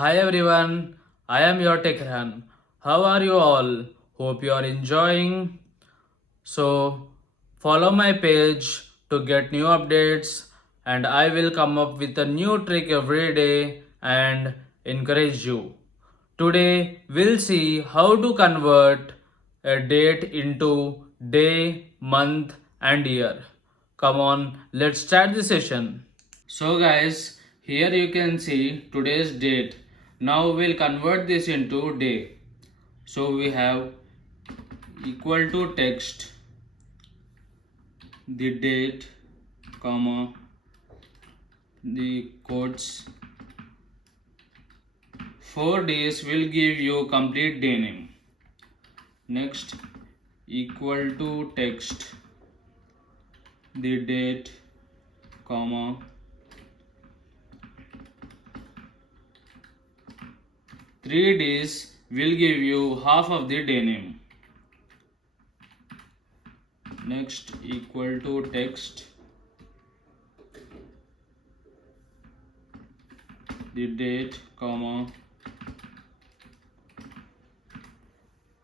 Hi everyone, I am your TECH.REHAAN. How are you all? Hope you are enjoying. So, follow my page to get new updates, and I will come up with a new trick every day and encourage you. Today, we'll see how to convert a date into day, month, and year. Come on, let's start the session. So guys, here you can see today's date. Now we'll convert this into day. So we have equal to text the date, comma, the quotes. 4 days will give you complete day name. Next, equal to text the date, comma, 3 days will give you half of the day name. Next, equal to text the date, comma,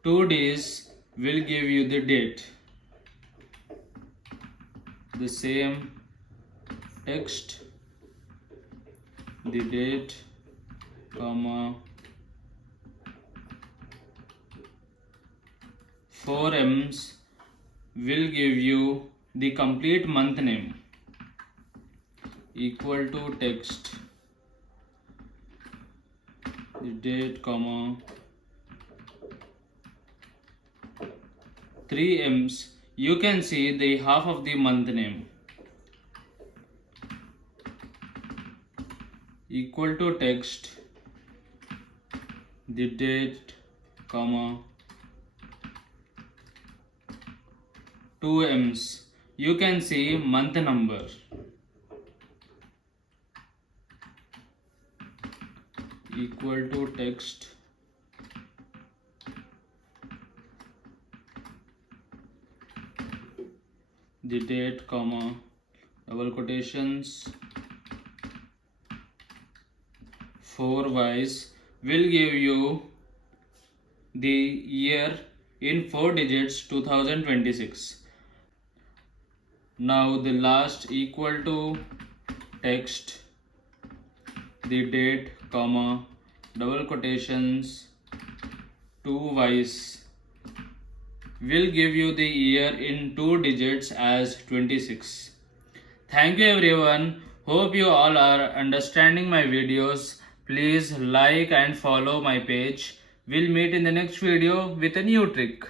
2 days will give you the date. The same text the date, comma, 4 m's will give you the complete month name. Equal to text the date, comma, 3 m's. You can see the half of the month name. Equal to text the date, comma, 2 m's. You can see month number. Equal to text the date, comma, double quotations, 4y's will give you the year in 4 digits 2026. Now the last equal to text the date, comma, double quotations, 2y's will give you the year in 2 digits as 26. Thank you everyone. Hope you all are understanding my videos. Please like and follow my page. We'll meet in the next video with a new trick.